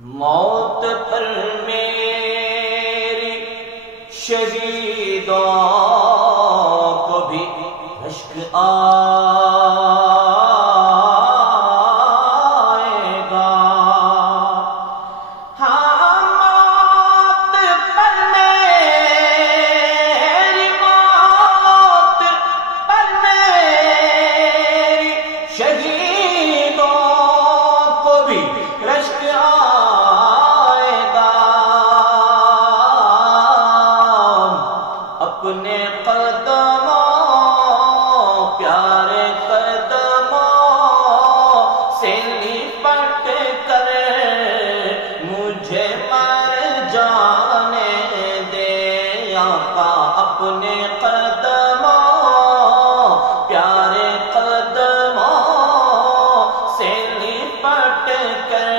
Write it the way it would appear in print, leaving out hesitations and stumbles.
موت پر میری شہیدوں کو بھی رشک آئے گا۔ ہاں موت پر میری، موت پر میری شہیدوں کو بھی رشک آئے گا۔ اپنے قدموں، پیارے قدموں سے لپٹ کر مجھے مر جانے دے آقا۔ اپنے قدموں، پیارے قدموں سے لپٹ کر